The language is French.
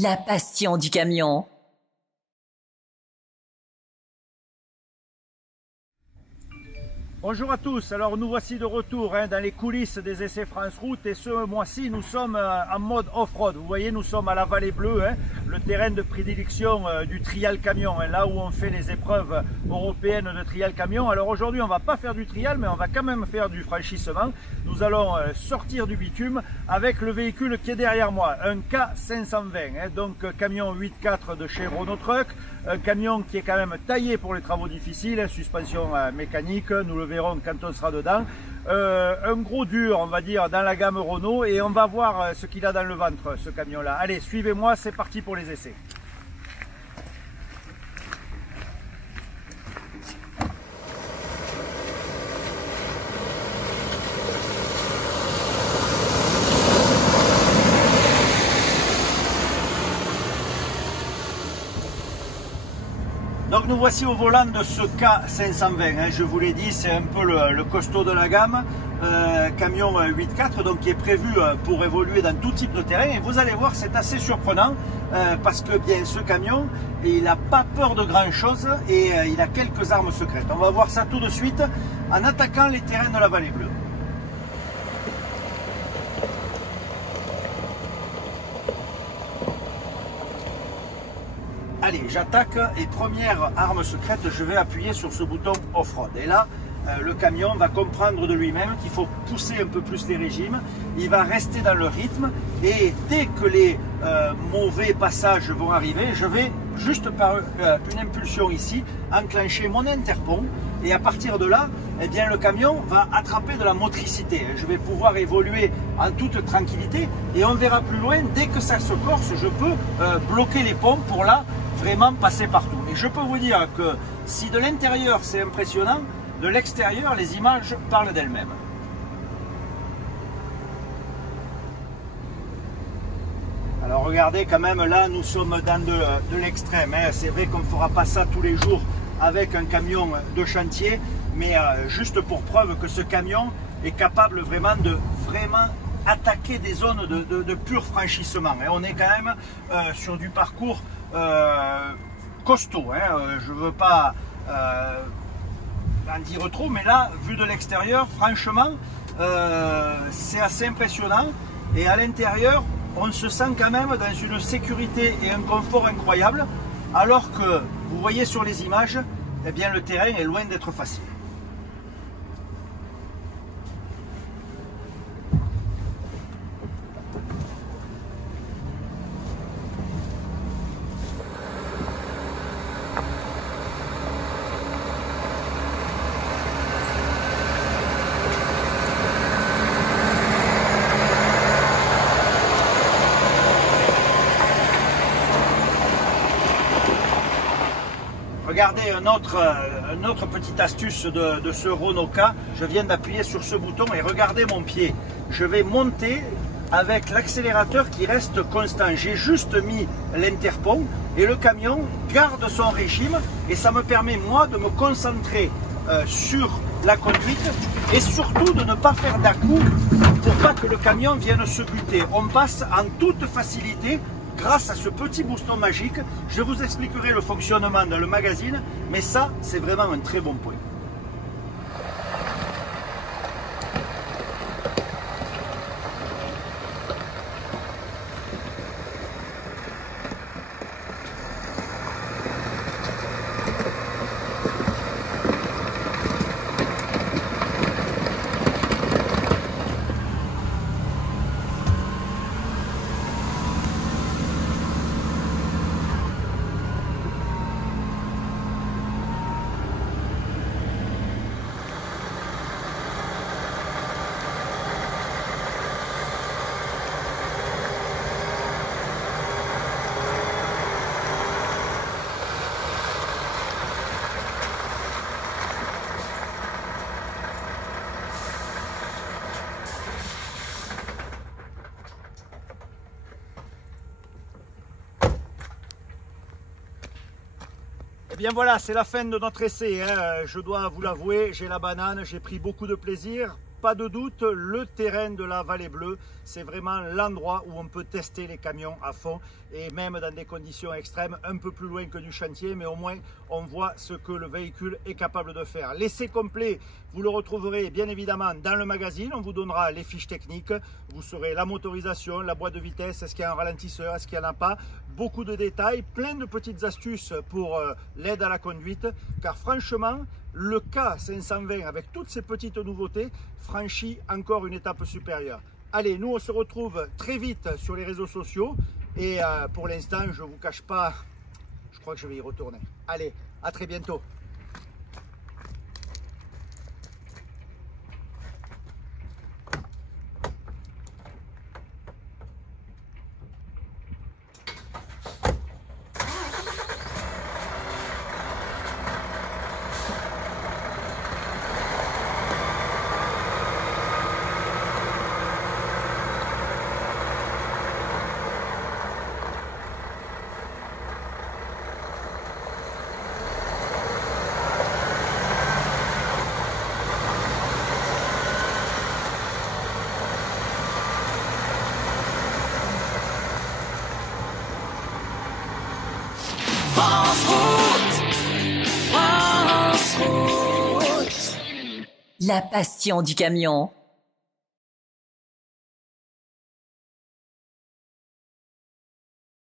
La passion du camion. Bonjour à tous, alors nous voici de retour dans les coulisses des essais France Route et ce mois-ci nous sommes en mode off-road. Vous voyez, nous sommes à la Vallée Bleue, le terrain de prédilection du trial camion, là où on fait les épreuves européennes de trial camion. Alors aujourd'hui on va pas faire du trial mais on va quand même faire du franchissement. Nous allons sortir du bitume avec le véhicule qui est derrière moi, un K520, donc camion 8.4 de chez Renault Truck, un camion qui est quand même taillé pour les travaux difficiles, suspension mécanique, nous le verrons quand on sera dedans. Un gros dur, on va dire, dans la gamme Renault, et on va voir ce qu'il a dans le ventre, ce camion-là. Allez, suivez-moi, c'est parti pour les essais. Donc nous voici au volant de ce K520, je vous l'ai dit, c'est un peu le costaud de la gamme, camion 8.4, donc qui est prévu pour évoluer dans tout type de terrain. Et vous allez voir, c'est assez surprenant parce que bien ce camion, il n'a pas peur de grand chose et il a quelques armes secrètes. On va voir ça tout de suite en attaquant les terrains de la Vallée Bleue. Allez, j'attaque et première arme secrète, je vais appuyer sur ce bouton off-road. Et là, le camion va comprendre de lui-même qu'il faut pousser un peu plus les régimes. Il va rester dans le rythme et dès que les mauvais passages vont arriver, je vais juste par une impulsion ici enclencher mon interpont. Et à partir de là, eh bien, le camion va attraper de la motricité. Je vais pouvoir évoluer en toute tranquillité et on verra plus loin, dès que ça se corse, je peux bloquer les ponts pour là vraiment passer partout. Et je peux vous dire que si de l'intérieur c'est impressionnant, de l'extérieur les images parlent d'elles-mêmes. Alors regardez quand même, là nous sommes dans de l'extrême, c'est vrai qu'on ne fera pas ça tous les jours avec un camion de chantier, mais juste pour preuve que ce camion est capable vraiment de attaquer des zones de pur franchissement. Et on est quand même sur du parcours costaud, je ne veux pas en dire trop, mais là, vu de l'extérieur, franchement, c'est assez impressionnant. Et à l'intérieur, on se sent quand même dans une sécurité et un confort incroyable, alors que, vous voyez sur les images, eh bien, le terrain est loin d'être facile. Regardez une autre petite astuce de ce Renault K. Je viens d'appuyer sur ce bouton et regardez mon pied. Je vais monter avec l'accélérateur qui reste constant. J'ai juste mis l'interpont et le camion garde son régime et ça me permet moi de me concentrer sur la conduite et surtout de ne pas faire d'à-coups pour pas que le camion vienne se buter. On passe en toute facilité grâce à ce petit booston magique. Je vous expliquerai le fonctionnement dans le magazine, mais ça, c'est vraiment un très bon point. bien voilà, c'est la fin de notre essai, hein. Je dois vous l'avouer, j'ai la banane, j'ai pris beaucoup de plaisir. pas de doute, le terrain de la Vallée Bleue, c'est vraiment l'endroit où on peut tester les camions à fond et même dans des conditions extrêmes, un peu plus loin que du chantier, mais au moins on voit ce que le véhicule est capable de faire. L'essai complet, vous le retrouverez bien évidemment dans le magazine, on vous donnera les fiches techniques, vous saurez la motorisation, la boîte de vitesse, est-ce qu'il y a un ralentisseur, est-ce qu'il n'y en a pas, beaucoup de détails, plein de petites astuces pour l'aide à la conduite, car franchement, le K520 avec toutes ces petites nouveautés franchit encore une étape supérieure. Allez, nous on se retrouve très vite sur les réseaux sociaux et pour l'instant je ne vous cache pas, je crois que je vais y retourner. Allez, à très bientôt. La passion du camion.